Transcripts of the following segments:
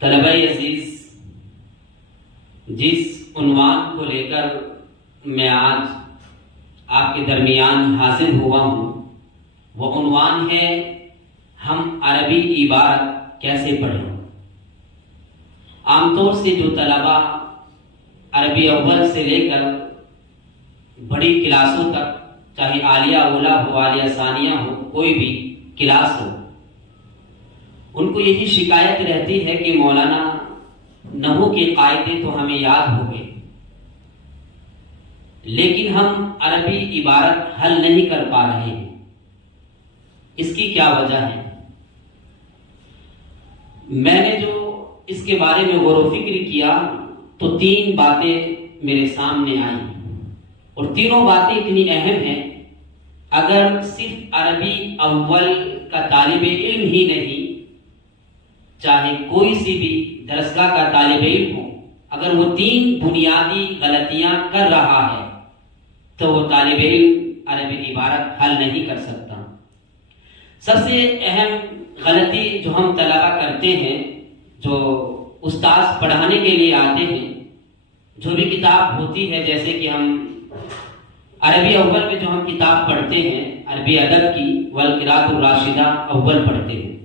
طلبہ عزیز، جس عنوان کو لے کر میں آج آپ کے درمیان حاضر ہوا ہوں وہ عنوان ہے ہم عربی عبارت کیسے پڑھیں۔ عام طور سے جو طلبہ عربی اول سے لے کر بڑی کلاسوں تک، چاہے عالیہ اولیٰ ہو عالیہ ثانیہ ہو، کوئی بھی کلاس ہو، ان کو یہی شکایت رہتی ہے کہ مولانا نحو کے قاعدے تو ہمیں یاد ہو گئے لیکن ہم عربی عبارت حل نہیں کر پا رہے ہیں، اس کی کیا وجہ ہے؟ میں نے جو اس کے بارے میں غور و فکر کیا تو 3 باتیں میرے سامنے آئیں، اور تینوں باتیں اتنی اہم ہیں، اگر صرف عربی اول کا طالب علم ہی نہیں، چاہے کوئی سی بھی درسگاہ کا طالب علم ہو، اگر وہ 3 بنیادی غلطیاں کر رہا ہے تو وہ طالب علم عربی عبارت حل نہیں کر سکتا۔ سب سے اہم غلطی جو ہم طلبہ کرتے ہیں، جو استاذ پڑھانے کے لیے آتے ہیں، جو بھی کتاب ہوتی ہے، جیسے کہ ہم عربی اول میں جو ہم کتاب پڑھتے ہیں عربی ادب کی، والقراءۃ الراشدہ اول پڑھتے ہیں،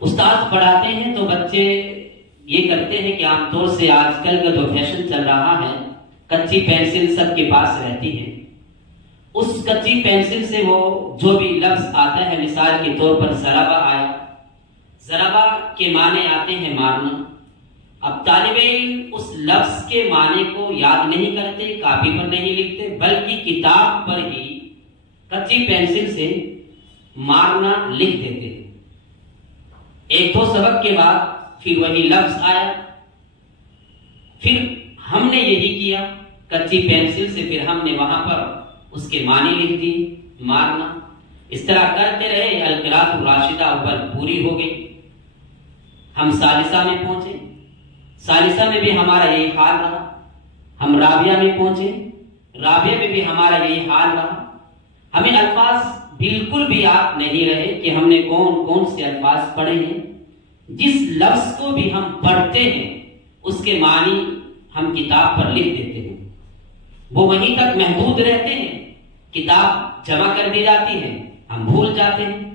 استاذ پڑھاتے ہیں تو بچے یہ کرتے ہیں کہ عام طور سے آج کل کا جو فیشن چل رہا ہے، کچی پینسل سب کے پاس رہتی ہے، اس کچی پینسل سے وہ جو بھی لفظ آتا ہے، مثال کے طور پر ضربہ آیا، ضربہ کے معنی آتے ہیں مارنا، اب طالب علم اس لفظ کے معنی کو یاد نہیں کرتے، کاپی پر نہیں لکھتے، بلکہ کتاب پر ہی کچی پینسل سے مارنا لکھ دیتے ہیں۔ 1-2 سبق کے بعد پھر وہی لفظ آیا، پھر ہم نے یہی کیا، کچی پینسل سے پھر ہم نے وہاں پر اس کے معنی لکھ دی، مارنا، اس طرح کرتے رہے، القراءۃ الراشدہ اول پوری ہو گئی، ہم ثالثہ میں پہنچے، ثالثہ میں بھی ہمارا یہی حال رہا، ہم رابعہ میں پہنچے، رابعہ میں بھی ہمارا یہی حال رہا، ہمیں الفاظ بالکل بھی یاد نہیں رہے کہ ہم نے کون کون سے الفاظ پڑھے ہیں، جس لفظ کو بھی ہم پڑھتے ہیں اس کے معنی ہم کتاب پر لکھ دیتے ہیں، وہ وہیں تک محدود رہتے ہیں، کتاب جمع کر دی جاتی ہے، ہم بھول جاتے ہیں۔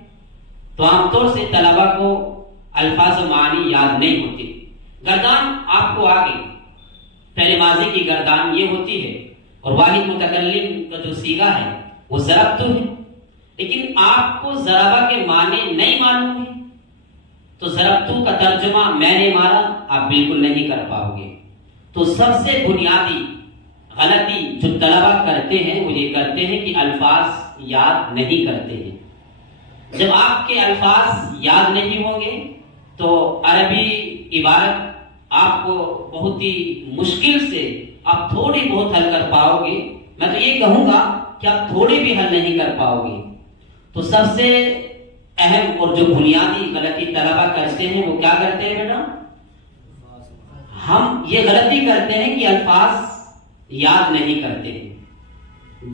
تو عام طور سے طلبہ کو الفاظ و معنی یاد نہیں ہوتے۔ گردان آپ کو آگے، پہلے ماضی کی گردان یہ ہوتی ہے، اور واحد متکلم کا جو صیغہ ہے وہ ضربت ہے، لیکن آپ کو ضربہ کے معنی نہیں معلوم ہے تو ضربتو کا ترجمہ میں نے مارا آپ بالکل نہیں کر پاؤ گے۔ تو سب سے بنیادی غلطی جو طلبہ کرتے ہیں وہ یہ کرتے ہیں کہ الفاظ یاد نہیں کرتے ہیں۔ جب آپ کے الفاظ یاد نہیں ہوں گے تو عربی عبارت آپ کو بہت ہی مشکل سے آپ تھوڑی بہت حل کر پاؤ گے، میں تو یہ کہوں گا کہ آپ تھوڑی بھی حل نہیں کر پاؤ گے۔ تو سب سے اہم اور جو بنیادی غلطی طلبہ کرتے ہیں وہ کیا کرتے ہیں بیٹا؟ ہم یہ غلطی کرتے ہیں کہ الفاظ یاد نہیں کرتے ہیں۔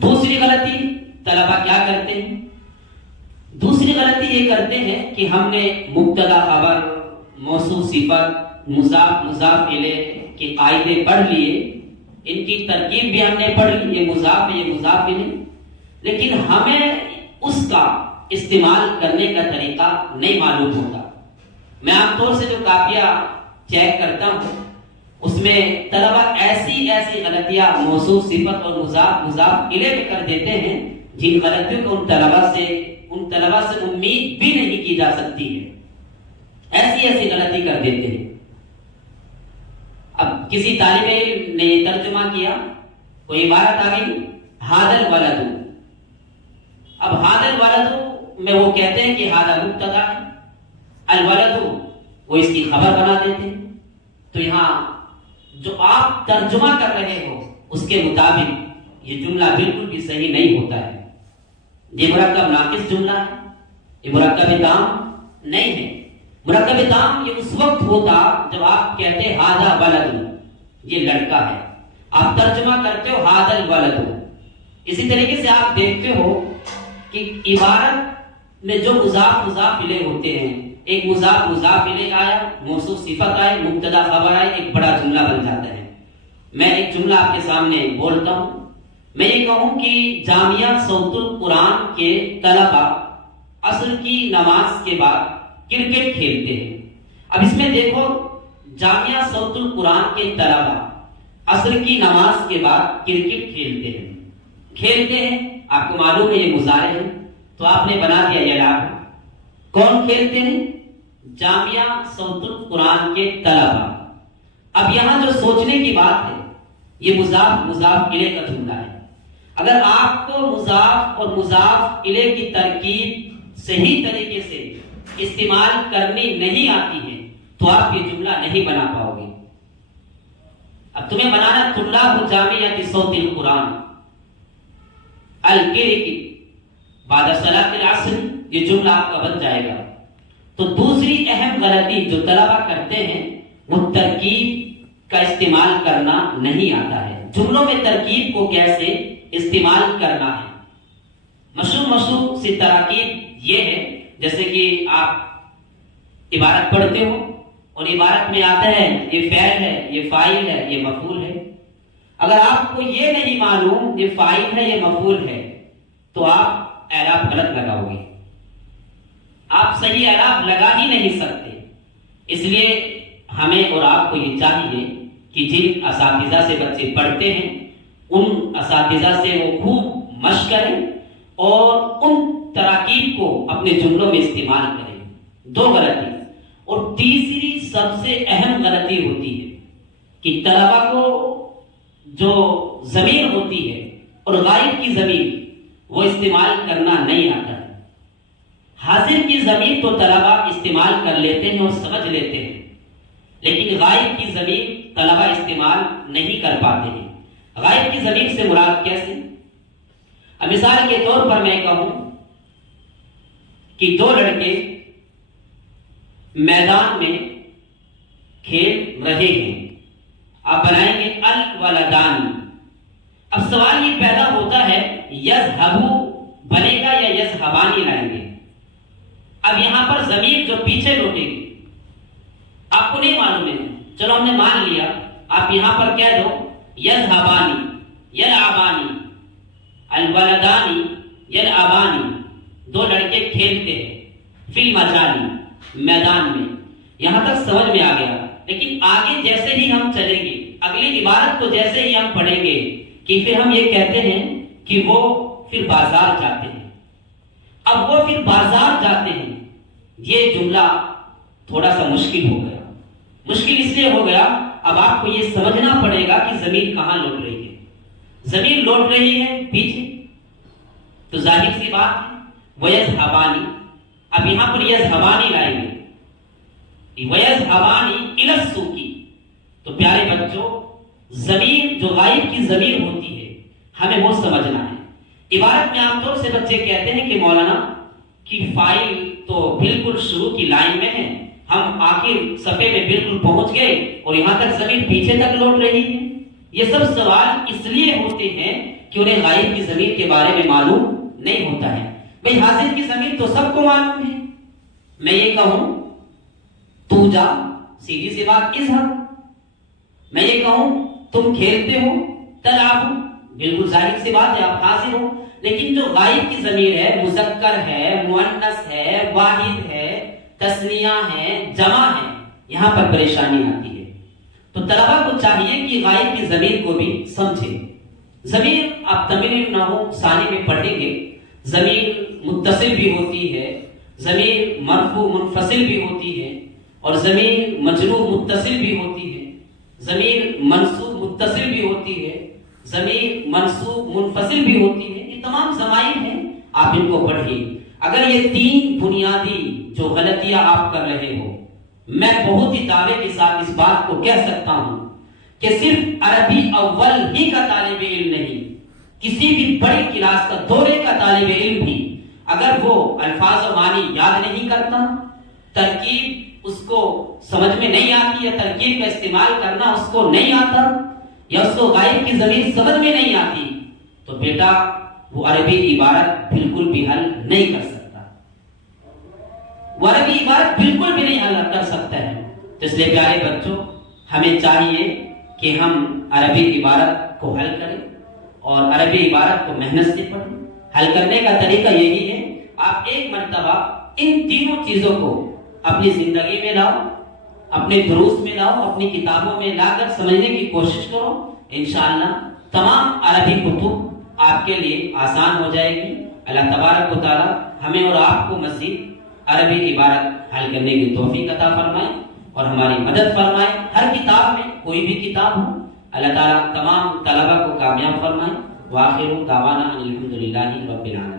دوسری غلطی طلبہ کیا کرتے ہیں؟ دوسری غلطی یہ کرتے ہیں کہ ہم نے مبتدا خبر، موصوف صفت، مضاف مضاف الیہ کے قاعدے پڑھ لیے، ان کی ترکیب بھی ہم نے پڑھ لی، یہ مضاف ہے یہ مضاف الیہ، لیکن ہمیں اس کا استعمال کرنے کا طریقہ نہیں معلوم ہوتا۔ میں عام طور سے جو کاپیاں چیک کرتا ہوں اس میں طلبہ ایسی غلطیاں موصوف صفت اور مضاف مضاف الیہ بھی کر دیتے ہیں جن غلطیوں کو ان طلبہ سے امید بھی نہیں کی جا سکتی ہے، ایسی غلطی کر دیتے ہیں۔ اب کسی طالب علم نے یہ ترجمہ کیا، کوئی عبارت آ گئی ھذا الولد، اب ھذا الولد میں وہ کہتے ہیں کہ ھذا مبتدا ہے، الولد وہ اس کی خبر بنا دیتے ہیں۔ تو یہاں جو آپ ترجمہ کر رہے ہو اس کے مطابق یہ جملہ بالکل بھی صحیح نہیں ہوتا ہے، یہ مرکب ناقص جملہ ہے، یہ مرکب تام نہیں ہے۔ مرکب تام یہ اس وقت ہوتا جب آپ کہتے ھذا ولد، یہ لڑکا ہے، آپ ترجمہ کرتے ہو ھذا الولد۔ اسی طریقے سے آپ دیکھتے ہو کہ عبارت میں جو مضاف مضاف الیہ ہوتے ہیں، ایک مضاف مضاف الیہ آیا، موصوف صفت آئے، مبتدا خبر آئے، ایک بڑا جملہ بن جاتا ہے۔ میں ایک جملہ آپ کے سامنے بولتا ہوں، میں یہ کہوں کہ جامعہ صوت القرآن کے طلبہ عصر کی نماز کے بعد کرکٹ کھیلتے ہیں۔ اب اس میں دیکھو، جامعہ صوت القرآن کے طلبہ عصر کی نماز کے بعد کرکٹ کھیلتے ہیں۔ آپ کو معلوم ہے یہ مضارع ہے، تو آپ نے بنا دیا یلعب۔ کون کھیلتے ہیں؟ جامعہ صوت القرآن کے طلبہ۔ اب یہاں جو سوچنے کی بات ہے، یہ مضاف مضاف الیہ کا جملہ ہے۔ اگر آپ کو مضاف اور مضاف الیہ کی ترکیب صحیح طریقے سے استعمال کرنی نہیں آتی ہے تو آپ یہ جملہ نہیں بنا پاؤ گے۔ اب تمہیں بنانا طلاب جامعہ صوت القرآن الکرکٹ بعد صلاۃ العصر، یہ جملہ آپ کا بن جائے گا۔ تو دوسری اہم غلطی جو طلبہ کرتے ہیں، وہ ترکیب کا استعمال کرنا نہیں آتا ہے۔ جملوں میں ترکیب کو کیسے استعمال کرنا ہے، مشہور سی تراکیب یہ ہے، جیسے کہ آپ عبارت پڑھتے ہو اور عبارت میں آتا ہے یہ فعل ہے، یہ فاعل ہے، یہ مفعول ہے۔ اگر آپ کو یہ نہیں معلوم یہ فاعل ہے یہ مفعول ہے تو آپ اعراب غلط لگاؤ گے، آپ صحیح اعراب لگا ہی نہیں سکتے۔ اس لیے ہمیں اور آپ کو یہ چاہیے کہ جن اساتذہ سے بچے پڑھتے ہیں ان اساتذہ سے وہ خوب مشق کریں اور ان تراکیب کو اپنے جملوں میں استعمال کریں۔ دو غلطی، اور تیسری سب سے اہم غلطی ہوتی ہے کہ طلبہ کو جو ضمیر ہوتی ہے اور غائب کی ضمیر وہ استعمال کرنا نہیں آتا ہے۔ حاضر کی ضمیر تو طلبہ استعمال کر لیتے ہیں اور سمجھ لیتے ہیں، لیکن غائب کی ضمیر طلبہ استعمال نہیں کر پاتے ہیں۔ غائب کی ضمیر سے مراد کیسے؟ اب مثال کے طور پر میں کہوں کہ دو لڑکے میدان میں کھیل رہے ہیں، آپ بنائیں گے الولدان۔ اب سوال یہ پیدا ہوتا ہے یذہبو بنے گا یا یذہبانی لائیں گے؟ اب یہاں پر ضمیر جو پیچھے لوٹے گی، آپ کو نہیں معلوم ہے، چلو ہم نے مان لیا، آپ یہاں پر کہہ دو یذہبانی یلعبانی، الولدانی یلعبانی، دو لڑکے کھیلتے ہیں، فی المجال میدان میں۔ یہاں تک سمجھ میں آ گیا، لیکن آگے جیسے ہی ہم چلیں گے، اگلی عبارت کو جیسے ہی ہم پڑھیں گے کہ پھر ہم یہ کہتے ہیں کہ وہ پھر بازار جاتے ہیں۔ اب وہ پھر بازار جاتے ہیں، یہ جملہ تھوڑا سا مشکل ہو گیا۔ مشکل اس لیے ہو گیا، اب آپ کو یہ سمجھنا پڑے گا کہ ضمیر کہاں لوٹ رہی ہے۔ ضمیر لوٹ رہی ہے پیچھے، تو ظاہر سی بات ہے وَيَذْهَبَانِ، اب یہاں پر یذہبانی لائیں گے، وَيَذْهَبَانِ إِلَى السُّوقِ۔ تو پیارے بچوں، ضمیر جو غائب کی ضمیر ہوتی ہے ہمیں وہ سمجھنا ہے۔ عبارت میں عام طور سے بچے کہتے ہیں کہ مولانا کہ فائل تو بالکل شروع کی لائن میں ہے، ہم آخر صفحے میں بالکل پہنچ گئے اور یہاں تک ضمیر پیچھے تک لوٹ رہی ہے۔ یہ سب سوال اس لیے ہوتے ہیں کہ انہیں غائب کی ضمیر کے بارے میں معلوم نہیں ہوتا ہے۔ بھئی حاضر کی ضمیر تو سب کو معلوم ہے، میں یہ کہوں تو جا، سیدھی سی بات اذهب۔ میں یہ کہوں تم کھیلتے ہو، تلعب، بالکل ظاہر سی بات ہے آپ حاضر ہو۔ لیکن جو غائب کی ضمیر ہے، مذکر ہے، مؤنث ہے، واحد ہے، تثنیہ ہے، جمع ہے، یہاں پر پریشانی آتی ہے۔ تو طلبہ کو چاہیے کہ غائب کی ضمیر کو بھی سمجھیں۔ ضمیر آپ تمرین نحو ثانی میں پڑھیں گے، ضمیر متصل بھی ہوتی ہے، ضمیر مرفوع منفصل بھی ہوتی ہے، اور ضمیر مجرور متصل بھی ہوتی ہے، ضمیر منصوب متصل بھی ہوتی ہے، ضمیر منصوب منفصل بھی ہوتی ہے۔ یہ تمام ضمائر ہیں، آپ ان کو پڑھیے۔ اگر یہ تین بنیادی جو غلطیاں آپ کر رہے ہو، میں بہت ہی دعوے کے ساتھ اس بات کو کہہ سکتا ہوں کہ صرف عربی اول ہی کا طالب علم نہیں، کسی بھی بڑی کلاس کا دورے کا طالب علم بھی اگر وہ الفاظ و معنی یاد نہیں کرتا، ترکیب اس کو سمجھ میں نہیں آتی، یا ترکیب کا استعمال کرنا اس کو نہیں آتا، یا اس کو غائب کی ضمیر سمجھ میں نہیں آتی، تو بیٹا وہ عربی عبارت بالکل بھی حل نہیں کر سکتا۔ وہ عربی عبارت بالکل بھی نہیں حل کر سکتا ہے. تو اس لیے پیارے بچوں ہمیں چاہیے کہ ہم عربی عبارت کو حل کریں اور عربی عبارت کو محنت سے پڑھیں. حل کرنے کا طریقہ یہی ہے، آپ ایک مرتبہ ان تینوں چیزوں کو اپنی زندگی میں لاؤ، اپنے دروس میں لاؤ، اپنی کتابوں میں لا کر سمجھنے کی کوشش کرو. انشاءاللہ تمام عربی کتب آپ کے لیے آسان ہو جائے گی. اللہ تبارک و تعالی ہمیں اور آپ کو مزید عربی عبارت حل کرنے کی توفیق عطا فرمائے اور ہماری مدد فرمائے. ہر کتاب میں کوئی بھی کتاب ہو، اللہ تعالیٰ تمام طلبہ کو کامیاب فرمائے. وآخر دعوانا الحمدللہ رب العالمین.